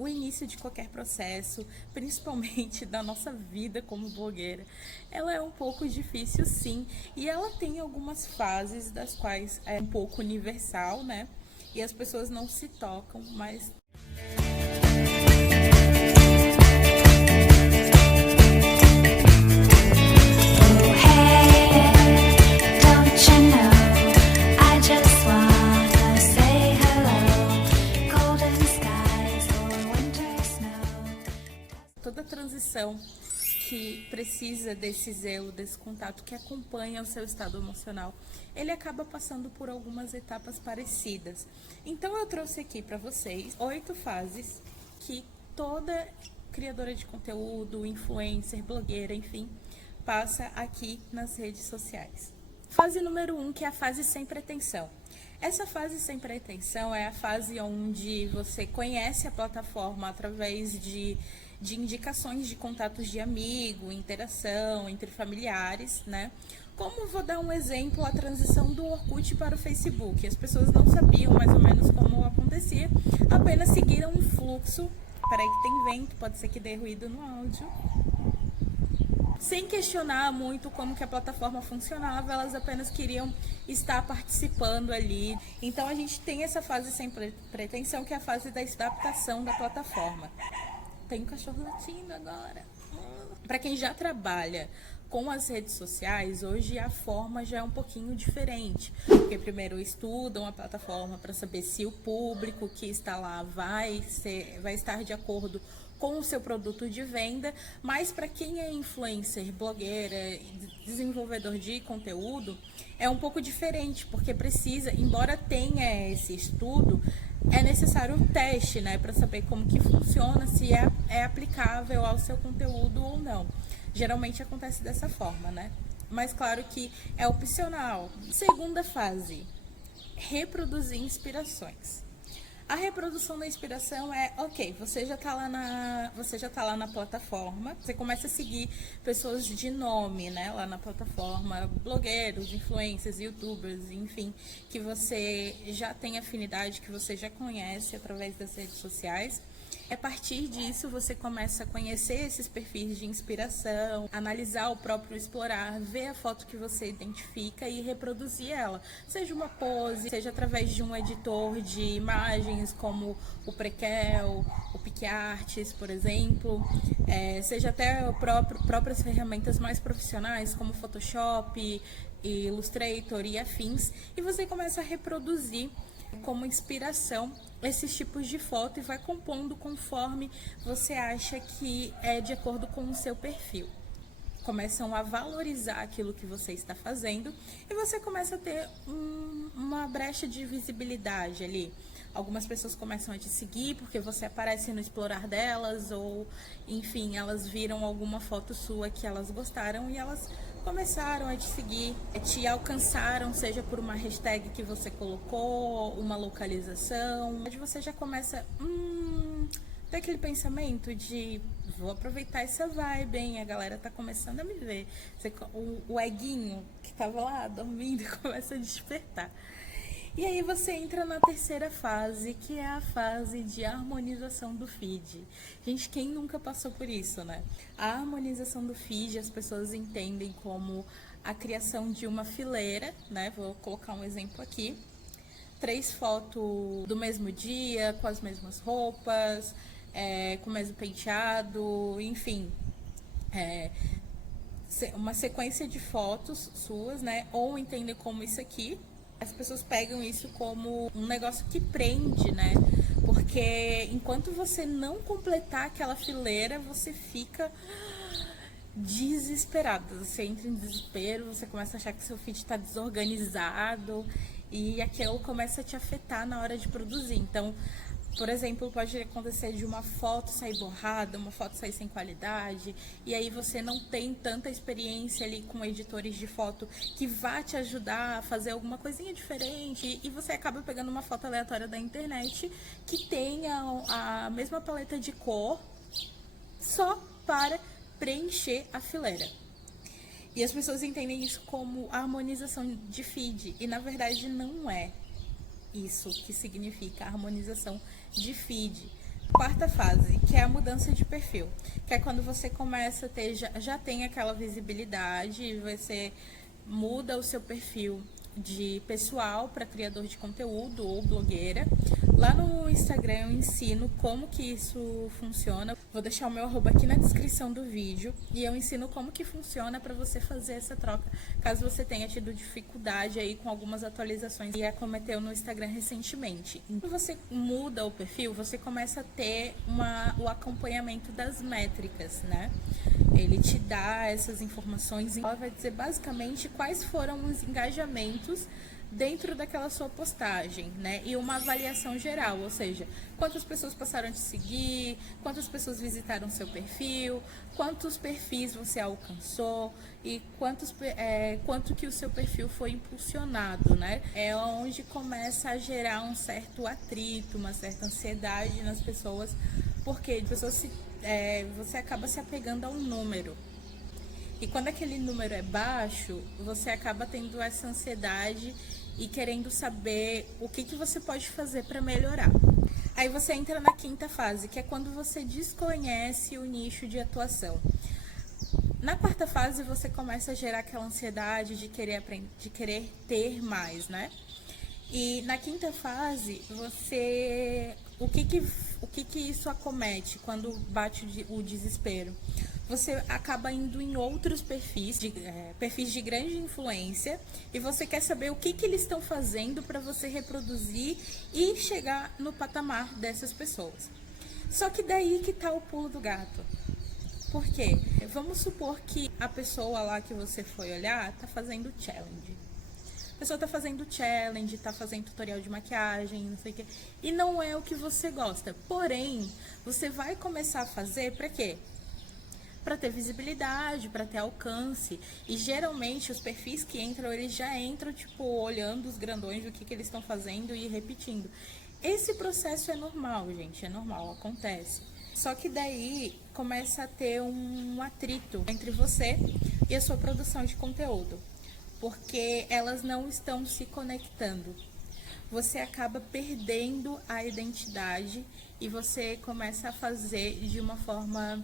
o início de qualquer processo, principalmente da nossa vida como blogueira, ela é um pouco difícil, sim, e ela tem algumas fases das quais é um pouco universal, né? E as pessoas não se tocam, mas toda transição que precisa desse zelo, desse contato que acompanha o seu estado emocional, ele acaba passando por algumas etapas parecidas. Então eu trouxe aqui para vocês 8 fases que toda criadora de conteúdo, influencer, blogueira, enfim, passa aqui nas redes sociais. Fase número 1, que é a fase sem pretensão. Essa fase sem pretensão é a fase onde você conhece a plataforma através de indicações de contatos de amigo, interação entre familiares, né? Como vou dar um exemplo, a transição do Orkut para o Facebook. As pessoas não sabiam mais ou menos como acontecia, apenas seguiram um fluxo. Peraí que tem vento, pode ser que dê ruído no áudio. Sem questionar muito como que a plataforma funcionava, elas apenas queriam estar participando ali. Então a gente tem essa fase sem pretensão, que é a fase da adaptação da plataforma. Tem um cachorro latindo agora. Para quem já trabalha com as redes sociais, hoje a forma já é um pouquinho diferente. Porque primeiro estudam a plataforma para saber se o público que está lá vai estar de acordo com o seu produto de venda, mas para quem é influencer, blogueira, desenvolvedor de conteúdo, é um pouco diferente, porque precisa, embora tenha esse estudo, é necessário um teste, né, para saber como que funciona, se é aplicável ao seu conteúdo ou não. Geralmente acontece dessa forma, né? Mas claro que é opcional. Segunda fase, reproduzir inspirações. A reprodução da inspiração é, ok, você já tá lá na plataforma, você começa a seguir pessoas de nome, né, lá na plataforma, blogueiros, influencers, youtubers, enfim, que você já tem afinidade, que você já conhece através das redes sociais. A partir disso, você começa a conhecer esses perfis de inspiração, analisar o próprio explorar, ver a foto que você identifica e reproduzir ela. Seja uma pose, seja através de um editor de imagens como o Prequel, o PicArts, por exemplo, seja até próprias ferramentas mais profissionais como Photoshop, Illustrator e afins, e você começa a reproduzir como inspiração esses tipos de foto e vai compondo conforme você acha que é de acordo com o seu perfil. Começam a valorizar aquilo que você está fazendo e você começa a ter uma brecha de visibilidade ali. Algumas pessoas começam a te seguir porque você aparece no explorar delas ou, enfim, elas viram alguma foto sua que elas gostaram e elas começaram a te seguir, te alcançaram, seja por uma hashtag que você colocou, uma localização, onde você já começa ter aquele pensamento de vou aproveitar essa vibe, hein? A galera tá começando a me ver. O eguinho que tava lá dormindo começa a despertar. E aí você entra na terceira fase, que é a fase de harmonização do feed. Gente, quem nunca passou por isso, né? A harmonização do feed, as pessoas entendem como a criação de uma fileira, né? Vou colocar um exemplo aqui. 3 fotos do mesmo dia, com as mesmas roupas, com o mesmo penteado, enfim. Uma sequência de fotos suas, né? Ou entender como isso aqui. As pessoas pegam isso como um negócio que prende, né? Porque enquanto você não completar aquela fileira, você fica desesperado. Você entra em desespero, você começa a achar que seu feed está desorganizado e aquilo começa a te afetar na hora de produzir. Então, por exemplo, pode acontecer de uma foto sair borrada, uma foto sair sem qualidade, e aí você não tem tanta experiência ali com editores de foto que vá te ajudar a fazer alguma coisinha diferente, e você acaba pegando uma foto aleatória da internet que tenha a mesma paleta de cor só para preencher a fileira. E as pessoas entendem isso como harmonização de feed, e na verdade não é isso que significa harmonização de feed. Quarta fase, que é a mudança de perfil, que é quando você começa a ter, já tem aquela visibilidade, você muda o seu perfil de pessoal para criador de conteúdo ou blogueira. Lá no Instagram eu ensino como que isso funciona. Vou deixar o meu arroba aqui na descrição do vídeo e eu ensino como que funciona para você fazer essa troca, caso você tenha tido dificuldade aí com algumas atualizações que acometeu no Instagram recentemente. Quando você muda o perfil, você começa a ter o acompanhamento das métricas, né? Ele te dá essas informações e ela vai dizer basicamente quais foram os engajamentos dentro daquela sua postagem, né? E uma avaliação geral, ou seja, quantas pessoas passaram a te seguir, quantas pessoas visitaram seu perfil, quantos perfis você alcançou e quanto que o seu perfil foi impulsionado, né? É onde começa a gerar um certo atrito, uma certa ansiedade nas pessoas, porque você acaba se apegando a um número. E quando aquele número é baixo, você acaba tendo essa ansiedade e querendo saber o que você pode fazer para melhorar. Aí você entra na quinta fase, que é quando você desconhece o nicho de atuação. Na quarta fase, você começa a gerar aquela ansiedade de querer aprender, de querer ter mais, né? E na quinta fase, o que isso acomete quando bate o desespero? Você acaba indo em outros perfis de grande influência e você quer saber o que eles estão fazendo para você reproduzir e chegar no patamar dessas pessoas. Só que daí que tá o pulo do gato. Por quê? Vamos supor que a pessoa lá que você foi olhar tá fazendo challenge. A pessoa tá fazendo challenge, tá fazendo tutorial de maquiagem, não sei o quê. E não é o que você gosta. Porém, você vai começar a fazer para quê? Para ter visibilidade, para ter alcance. E geralmente os perfis que entram, eles já entram tipo olhando os grandões do que eles estão fazendo e repetindo. Esse processo é normal, gente, é normal, acontece. Só que daí começa a ter um atrito entre você e a sua produção de conteúdo, porque elas não estão se conectando. Você acaba perdendo a identidade e você começa a fazer de uma forma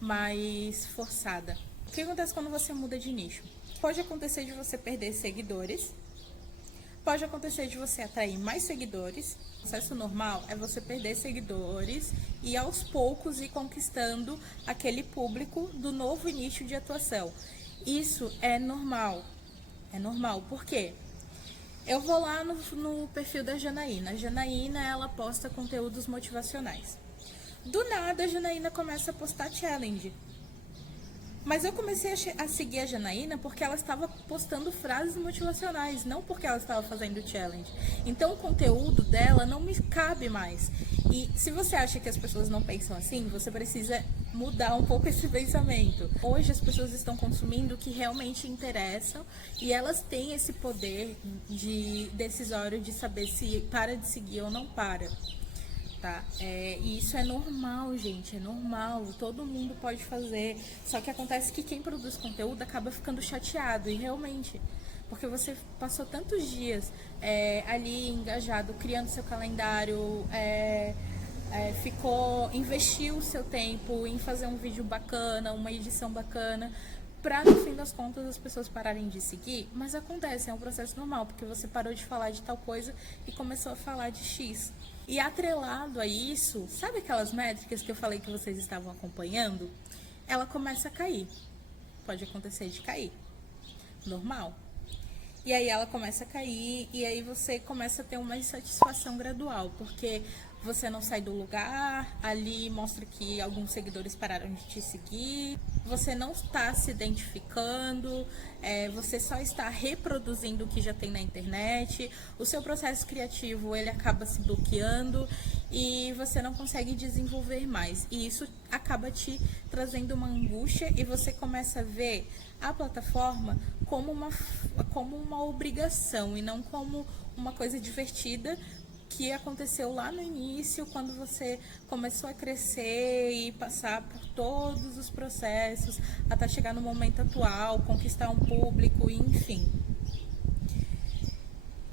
mais forçada. O que acontece quando você muda de nicho? Pode acontecer de você perder seguidores, pode acontecer de você atrair mais seguidores. O processo normal é você perder seguidores e aos poucos ir conquistando aquele público do novo nicho de atuação. Isso é normal. É normal, por quê? Eu vou lá no perfil da Janaína. A Janaína, ela posta conteúdos motivacionais. Do nada, a Janaína começa a postar challenge. Mas eu comecei a seguir a Janaína porque ela estava postando frases motivacionais, não porque ela estava fazendo challenge. Então, o conteúdo dela não me cabe mais. E se você acha que as pessoas não pensam assim, você precisa mudar um pouco esse pensamento. Hoje, as pessoas estão consumindo o que realmente interessam e elas têm esse poder decisório de saber se para de seguir ou não para. Tá? E isso é normal, gente, é normal, todo mundo pode fazer, só que acontece que quem produz conteúdo acaba ficando chateado, e realmente, porque você passou tantos dias ali engajado, criando seu calendário, investiu o seu tempo em fazer um vídeo bacana, uma edição bacana, pra no fim das contas as pessoas pararem de seguir, mas acontece, é um processo normal, porque você parou de falar de tal coisa e começou a falar de X. E atrelado a isso, sabe aquelas métricas que eu falei que vocês estavam acompanhando? Ela começa a cair. Pode acontecer de cair. Normal. E aí ela começa a cair e aí você começa a ter uma insatisfação gradual, porque você não sai do lugar, ali mostra que alguns seguidores pararam de te seguir, você não está se identificando, você só está reproduzindo o que já tem na internet, o seu processo criativo ele acaba se bloqueando e você não consegue desenvolver mais. E isso acaba te trazendo uma angústia e você começa a ver a plataforma como uma obrigação e não como uma coisa divertida que aconteceu lá no início, quando você começou a crescer e passar por todos os processos até chegar no momento atual, conquistar um público, enfim.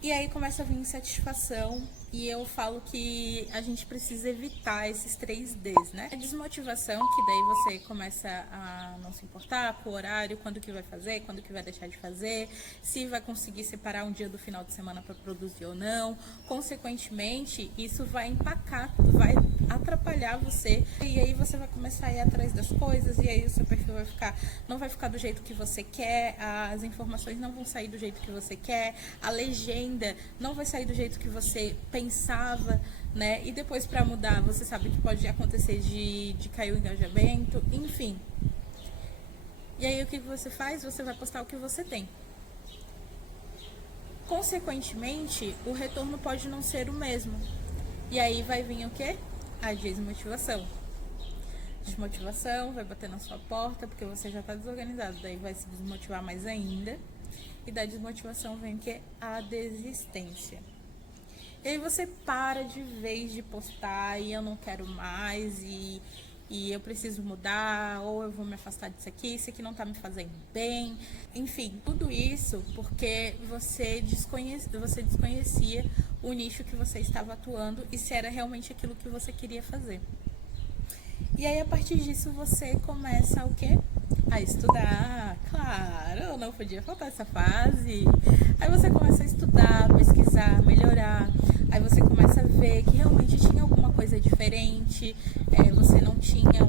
E aí começa a vir insatisfação E eu falo que a gente precisa evitar esses 3Ds, né? A desmotivação, que daí você começa a não se importar com o horário, quando que vai fazer, quando que vai deixar de fazer, se vai conseguir separar um dia do final de semana para produzir ou não. Consequentemente, isso vai empacar, vai atrapalhar você, e aí você vai começar a ir atrás das coisas, e aí o seu perfil não vai ficar do jeito que você quer, as informações não vão sair do jeito que você quer, a legenda não vai sair do jeito que você pensava, né? E depois, para mudar, você sabe que pode acontecer de cair o engajamento, enfim. E aí o que você faz? Você vai postar o que você tem. Consequentemente, o retorno pode não ser o mesmo. E aí vai vir o quê? A desmotivação. Desmotivação vai bater na sua porta porque você já está desorganizado. Daí vai se desmotivar mais ainda. E da desmotivação vem o quê? A desistência. E aí você para de vez de postar e eu não quero mais e eu preciso mudar, ou eu vou me afastar disso aqui, isso aqui não tá me fazendo bem. Enfim, tudo isso porque você desconhecia o nicho que você estava atuando e se era realmente aquilo que você queria fazer. E aí, a partir disso, você começa o quê? A estudar. Claro, não podia faltar essa fase. Aí você começa a estudar, pesquisar, melhorar. Aí você começa a ver que realmente tinha alguma coisa diferente. Você não tinha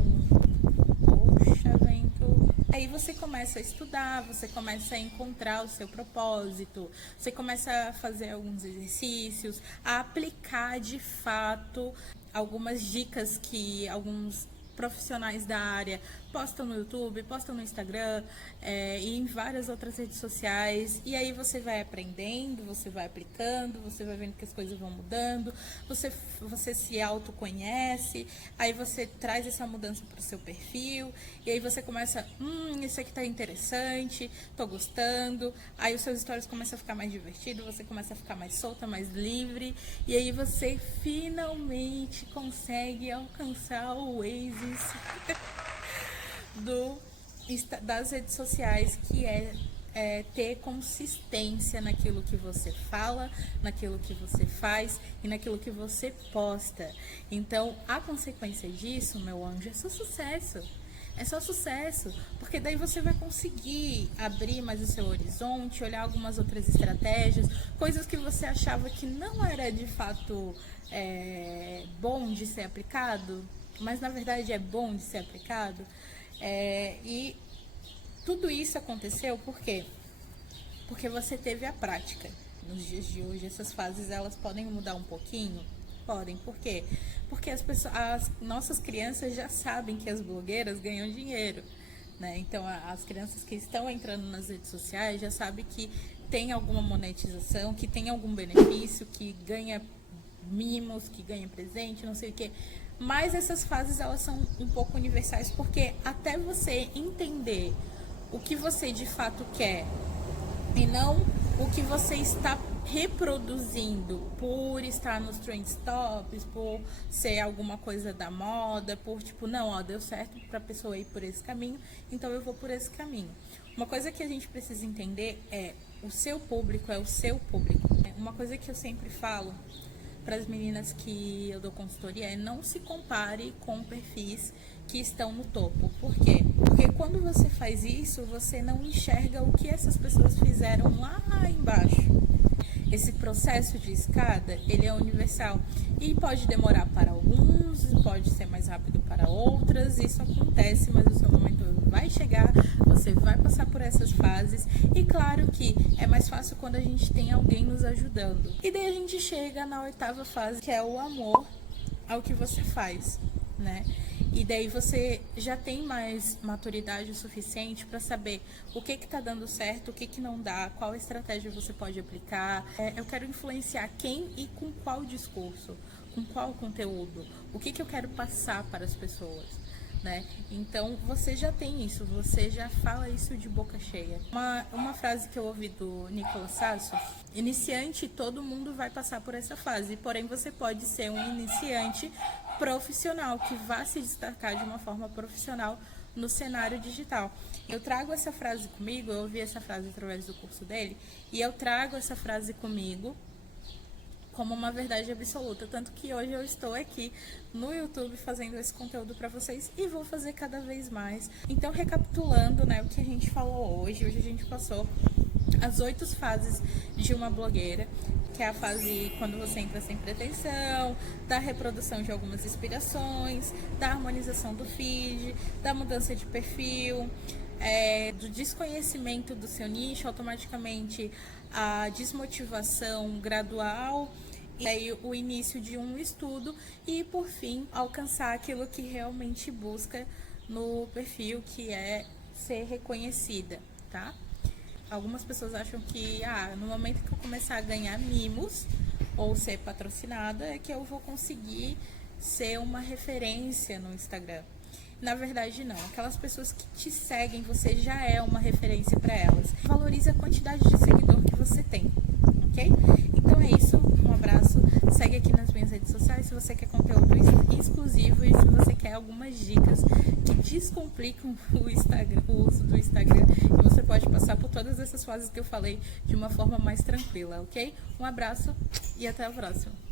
Poxa, vento. Aí você começa a estudar, você começa a encontrar o seu propósito, você começa a fazer alguns exercícios, a aplicar de fato algumas dicas que alguns profissionais da área postam no YouTube, postam no Instagram e em várias outras redes sociais. E aí você vai aprendendo, você vai aplicando, você vai vendo que as coisas vão mudando, você se autoconhece, aí você traz essa mudança para o seu perfil, e aí você começa, isso aqui tá interessante, tô gostando, aí os seus stories começam a ficar mais divertidos, você começa a ficar mais solta, mais livre, e aí você finalmente consegue alcançar o Oasis das redes sociais, que é ter consistência naquilo que você fala, naquilo que você faz e naquilo que você posta. Então, a consequência disso, meu anjo, é só sucesso. É só sucesso, porque daí você vai conseguir abrir mais o seu horizonte, olhar algumas outras estratégias, coisas que você achava que não era de fato bom de ser aplicado, mas na verdade é bom de ser aplicado. E tudo isso aconteceu por quê? Porque você teve a prática. Nos dias de hoje, essas fases elas podem mudar um pouquinho? Podem. Por quê? Porque as nossas crianças já sabem que as blogueiras ganham dinheiro, né? Então, as crianças que estão entrando nas redes sociais já sabem que tem alguma monetização, que tem algum benefício, que ganha mimos, que ganha presente, não sei o quê. Mas essas fases, elas são um pouco universais, porque até você entender o que você de fato quer e não o que você está reproduzindo por estar nos trend tops, por ser alguma coisa da moda, por tipo, não, ó, deu certo pra pessoa ir por esse caminho, então eu vou por esse caminho. Uma coisa que a gente precisa entender é o seu público é o seu público. Uma coisa que eu sempre falo para as meninas que eu dou consultoria é não se compare com perfis que estão no topo. Por quê? Porque quando você faz isso, você não enxerga o que essas pessoas fizeram lá embaixo. Esse processo de escada, ele é universal e pode demorar para alguns, pode ser mais rápido para outras, isso acontece, mas o seu momento vai chegar, você vai passar por essas fases e claro que é mais fácil quando a gente tem alguém nos ajudando. E daí a gente chega na 8ª fase, que é o amor ao que você faz, né? E daí você já tem mais maturidade o suficiente para saber o que tá dando certo, o que não dá, qual estratégia você pode aplicar. Eu quero influenciar quem e com qual discurso, com qual conteúdo, o que eu quero passar para as pessoas, né? Então você já tem isso, você já fala isso de boca cheia. Uma frase que eu ouvi do Nicolas Sasso: iniciante, todo mundo vai passar por essa fase, porém você pode ser um iniciante profissional que vá se destacar de uma forma profissional no cenário digital. Eu trago essa frase comigo, eu ouvi essa frase através do curso dele, e eu trago essa frase comigo como uma verdade absoluta, tanto que hoje eu estou aqui no YouTube fazendo esse conteúdo para vocês e vou fazer cada vez mais. Então, recapitulando, né, o que a gente falou hoje a gente passou as 8 fases de uma blogueira, que é a fase quando você entra sem pretensão, da reprodução de algumas inspirações, da harmonização do feed, da mudança de perfil, do desconhecimento do seu nicho, automaticamente a desmotivação gradual, e aí o início de um estudo e, por fim, alcançar aquilo que realmente busca no perfil, que é ser reconhecida, tá? Algumas pessoas acham que no momento que eu começar a ganhar mimos ou ser patrocinada é que eu vou conseguir ser uma referência no Instagram. Na verdade, não. Aquelas pessoas que te seguem, você já é uma referência para elas. Valorize a quantidade de seguidor que você tem, ok? Então é isso. Um abraço. Segue aqui nas minhas redes sociais se você quer conteúdo exclusivo e se você quer algumas dicas que descomplicam o uso do Instagram. E você pode passar por todas essas fases que eu falei de uma forma mais tranquila, ok? Um abraço e até a próxima.